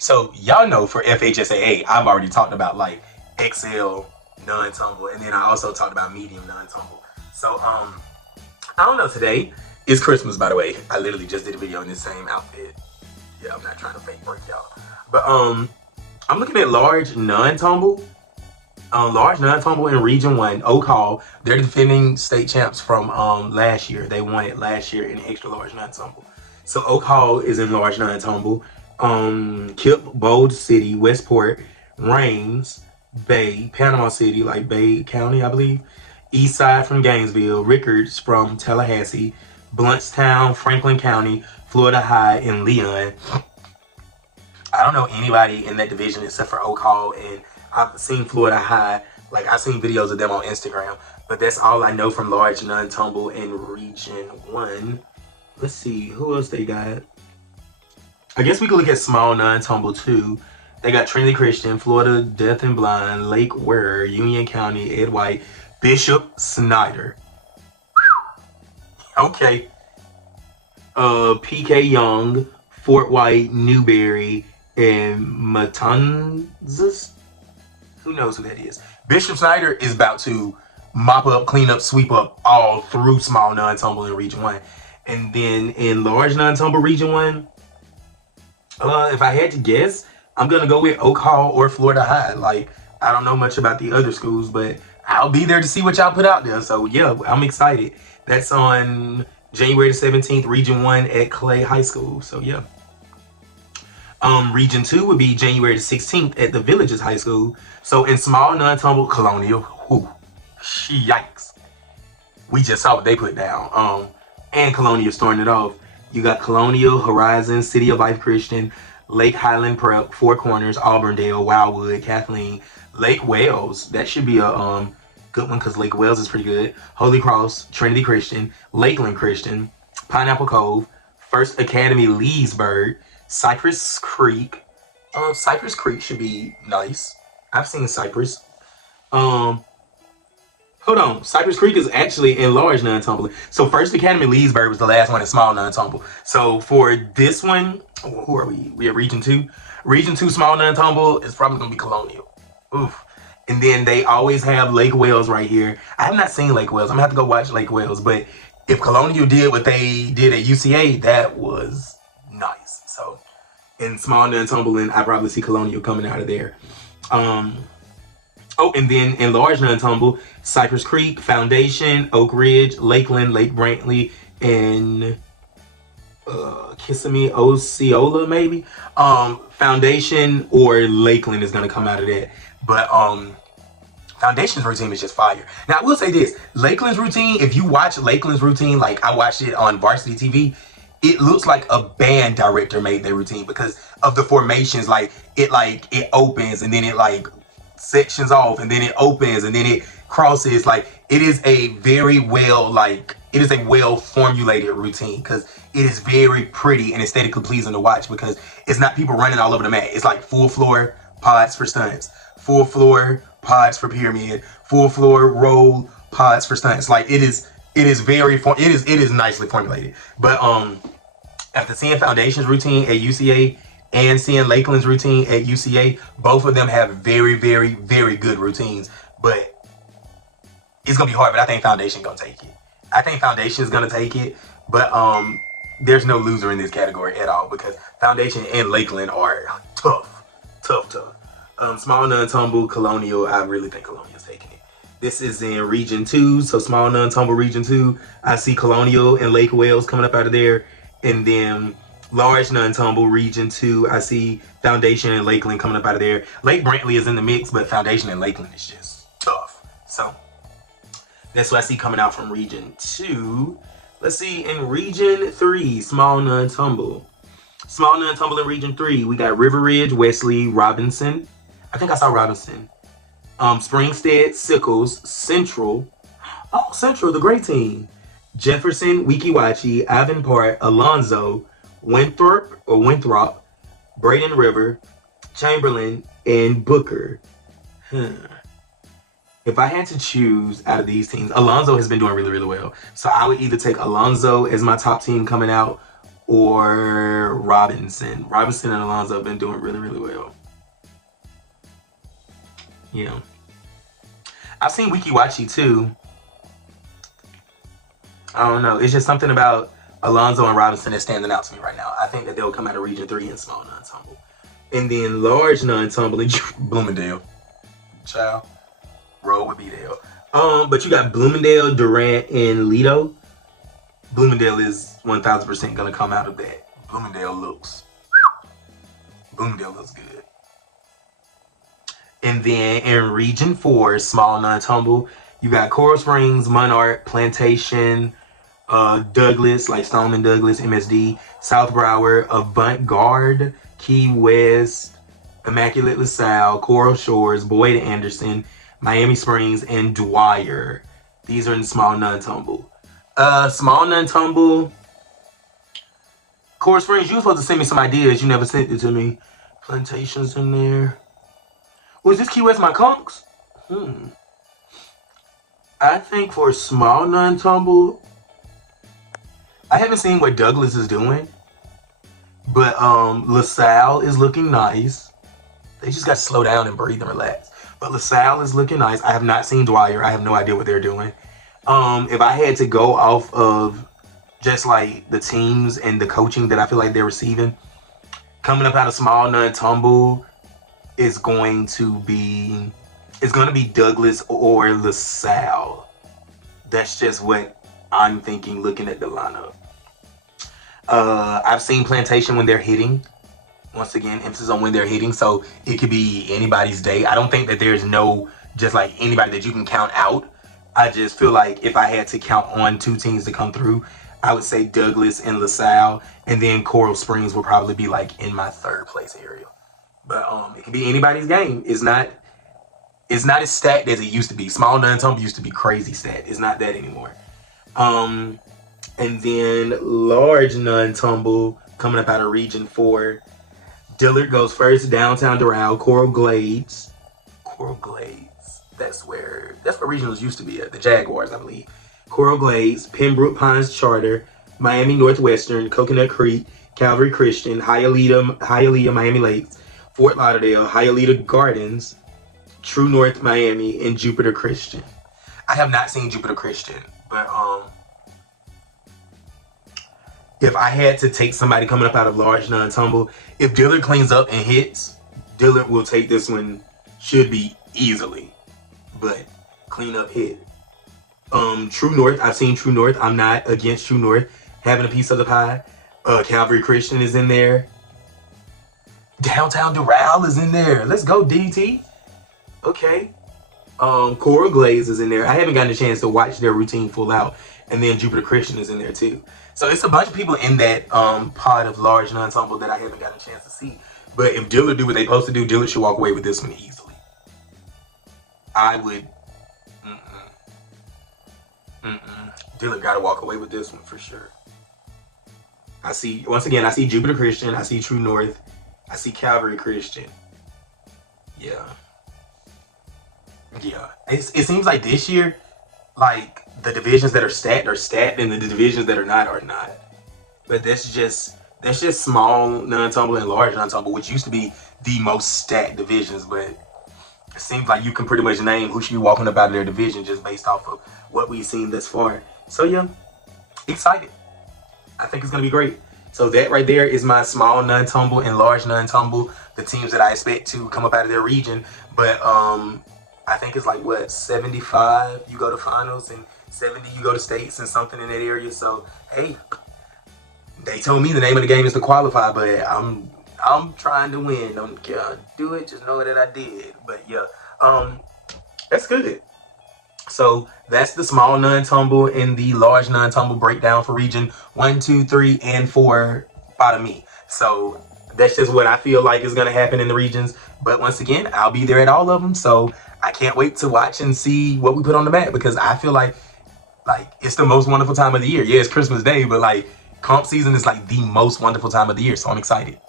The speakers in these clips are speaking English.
So y'all know for FHSAA, I've already talked about like XL non-tumble, and then I also talked about medium non-tumble. So I don't know. Today is Christmas, by the way. I literally just did a video in this same outfit. Yeah, I'm not trying to fake break y'all, but I'm looking at large non-tumble. Large non-tumble in Region 1, Oak Hall. They're defending state champs from last year. They won it last year in extra large non-tumble. So Oak Hall is in large non-tumble. Kip, Bold City, Westport, Rains, Bay, Panama City, like Bay County, I believe. Eastside from Gainesville, Rickards from Tallahassee, Bluntstown, Franklin County, Florida High, and Leon. I don't know anybody in that division except for Oak Hall, and I've seen Florida High. Like, I've seen videos of them on Instagram, but that's all I know from large non-tumble in Region 1. Let's see, who else they got? I guess we could look at small non-tumble too. They got Trinity Christian, Florida Deaf and Blind, Lake Ware, Union County, Ed White, Bishop Snyder. Okay. PK Young, Fort White, Newberry, and Matanzas. Who knows who that is? Bishop Snyder is about to mop up, clean up, sweep up all through small non-tumble in Region 1. And then in large non-tumble Region 1, if I had to guess, I'm going to go with Oak Hall or Florida High. Like, I don't know much about the other schools, but I'll be there to see what y'all put out there. So, yeah, I'm excited. That's on January the 17th, Region 1 at Clay High School. So, yeah. Region 2 would be January the 16th at the Villages High School. So, in small non-tumble, Colonial. Whew, yikes. We just saw what they put down. And Colonial starting it off. You got Colonial, Horizon, City of Life Christian, Lake Highland Prep, Four Corners, Auburndale, Wildwood, Kathleen, Lake Wales. That should be a good one because Lake Wales is pretty good. Holy Cross, Trinity Christian, Lakeland Christian, Pineapple Cove, First Academy Leesburg, Cypress Creek. Cypress Creek should be nice. I've seen Cypress. Hold on. Cypress Creek is actually in large non-tumble. So First Academy Leesburg was the last one in small non-tumble. So for this one, who are we? We are Region 2. Region 2 small non-tumble is probably going to be Colonial. Oof. And then they always have Lake Wales right here. I have not seen Lake Wales. I'm going to have to go watch Lake Wales. But if Colonial did what they did at UCA, that was nice. So in small non-tumbling, I probably see Colonial coming out of there. Oh, and then in large non-tumble, Cypress Creek, Foundation, Oak Ridge, Lakeland, Lake Brantley, and Kissimmee, Osceola, maybe. Foundation or Lakeland is going to come out of that. But Foundation's routine is just fire. Now, I will say this. Lakeland's routine, if you watch Lakeland's routine, like I watched it on Varsity TV, it looks like a band director made their routine because of the formations. Like it opens and then it like sections off and then it opens and then it crosses. Like it is a very well formulated routine because it is very pretty and aesthetically pleasing to watch because it's not people running all over the mat. It's like full floor pods for stunts, full floor pods for pyramid, full floor roll pods for stunts. Like it is nicely formulated. But after seeing Foundation's routine at UCA and seeing Lakeland's routine at UCA, both of them have very, very, very good routines. But it's gonna be hard. But I think Foundation gonna take it. I think Foundation is gonna take it. But there's no loser in this category at all because Foundation and Lakeland are tough. Small non-tumble, Colonial. I really think Colonial's taking it. This is in Region 2, so small non-tumble Region 2. I see Colonial and Lake Wales coming up out of there. And then large non-tumble Region 2, I see Foundation and Lakeland coming up out of there. Lake Brantley is in the mix, but Foundation and Lakeland is just tough. So that's what I see coming out from Region 2. Let's see, in Region 3, small non-tumble. Small non-tumble in Region 3, we got River Ridge, Wesley, Robinson. I think I saw Robinson. Springstead, Sickles, Central. Oh, Central, the great team. Jefferson, Wekiwachi, Avonport, Alonzo, Winthrop, Braden River, Chamberlain, and Booker. If I had to choose out of these teams, Alonzo has been doing really, really well. So I would either take Alonzo as my top team coming out or Robinson. Robinson and Alonzo have been doing really, really well. Yeah. I've seen Wiki Wachi too. I don't know. It's just something about Alonzo and Robinson that's standing out to me right now. I think that they'll come out of Region 3 in small non-tumble. And then large non-tumble in Bloomingdale. Child. Roll with B-Dale. But you got Bloomingdale, Durant, and Lido. Bloomingdale is 1000% going to come out of that. Bloomingdale looks good. And then in Region 4, small non-tumble, you got Coral Springs, Monarch, Plantation, Douglas, like Stoneman Douglas, MSD, South Broward, Avant-Garde, Key West, Immaculate LaSalle, Coral Shores, Boyd Anderson, Miami Springs, and Dwyer. These are in small non-tumble. Small non-tumble, Coral Springs, you were supposed to send me some ideas. You never sent it to me. Plantations in there. Was this Key West my conks? I think for small non-tumble, I haven't seen what Douglas is doing, but LaSalle is looking nice. They just got to slow down and breathe and relax. But LaSalle is looking nice. I have not seen Dwyer. I have no idea what they're doing. If I had to go off of just like the teams and the coaching that I feel like they're receiving, coming up out of small non-tumble is going to be Douglas or LaSalle. That's just what I'm thinking looking at the lineup. I've seen Plantation when they're hitting. Once again, emphasis on when they're hitting, so it could be anybody's day. I don't think that there's no just like anybody that you can count out. I just feel like if I had to count on two teams to come through, I would say Douglas and LaSalle, and then Coral Springs will probably be like in my third place area. But it can be anybody's game. It's not as stacked as it used to be. Small non-tumble used to be crazy stacked. It's not that anymore. And then large non-tumble coming up out of Region 4. Dillard goes first, downtown Doral, Coral Glades. That's where regionals used to be at. The Jaguars, I believe. Coral Glades, Pembroke Pines Charter, Miami Northwestern, Coconut Creek, Calvary Christian, Hialeah, Miami Lakes, Fort Lauderdale, Hialeah Gardens, True North Miami, and Jupiter Christian. I have not seen Jupiter Christian, but if I had to take somebody coming up out of large non-tumble, if Dillard cleans up and hits, Dillard will take this one, should be easily. But clean up hit. True North, I've seen True North. I'm not against True North having a piece of the pie. Calvary Christian is in there. Downtown Doral is in there. Let's go, DT. Okay. Coral Glades is in there. I haven't gotten a chance to watch their routine full out. And then Jupiter Christian is in there too. So it's a bunch of people in that pod of large non-tumble that I haven't gotten a chance to see. But if Dillard do what they supposed to do, Dillard should walk away with this one easily. I would. Dillard got to walk away with this one for sure. I see Jupiter Christian. I see True North. I see Calvary Christian. Yeah. It seems like this year, like the divisions that are stacked, and the divisions that are not. But that's just small non-tumble and large non-tumble, which used to be the most stacked divisions. But it seems like you can pretty much name who should be walking up out of their division just based off of what we've seen thus far. So yeah, excited. I think it's gonna be great. So that right there is my small non-tumble and large non-tumble, the teams that I expect to come up out of their region. But I think it's like what, 75 you go to finals and 70 you go to states and something in that area. So hey, they told me the name of the game is to qualify, but I'm trying to win. Don't care how to do it, just know that I did. But yeah, that's good. So that's the small non-tumble and the large non-tumble breakdown for region 1, 2, 3, and 4 by me. So that's just what I feel like is going to happen in the regions. But once again, I'll be there at all of them. So I can't wait to watch and see what we put on the map, because I feel like it's the most wonderful time of the year. Yeah, it's Christmas Day, but like comp season is like the most wonderful time of the year. So I'm excited.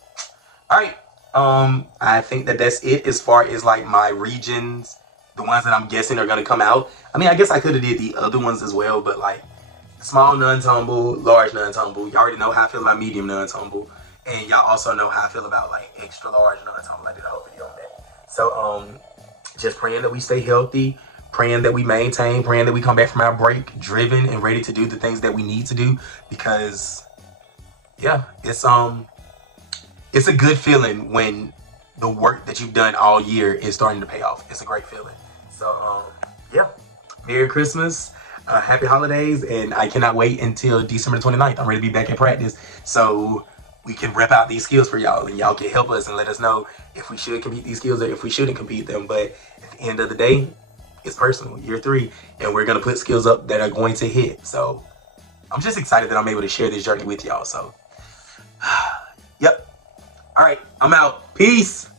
All right. I think that's it as far as like my regions, the ones that I'm guessing are going to come out. I mean, I guess I could have did the other ones as well, but like small non-tumble, large non-tumble. Y'all already know how I feel about medium non-tumble, and y'all also know how I feel about like extra large non-tumble. I did a whole video on that. So just praying that we stay healthy, praying that we maintain, praying that we come back from our break driven and ready to do the things that we need to do, because yeah, it's a good feeling when the work that you've done all year is starting to pay off. It's a great feeling. So yeah, Merry Christmas, Happy Holidays, and I cannot wait until December 29th. I'm ready to be back in practice so we can rep out these skills for y'all, and y'all can help us and let us know if we should compete these skills or if we shouldn't compete them. But at the end of the day, it's personal, year 3, and we're gonna put skills up that are going to hit. So I'm just excited that I'm able to share this journey with y'all. So yep. All right, I'm out. Peace.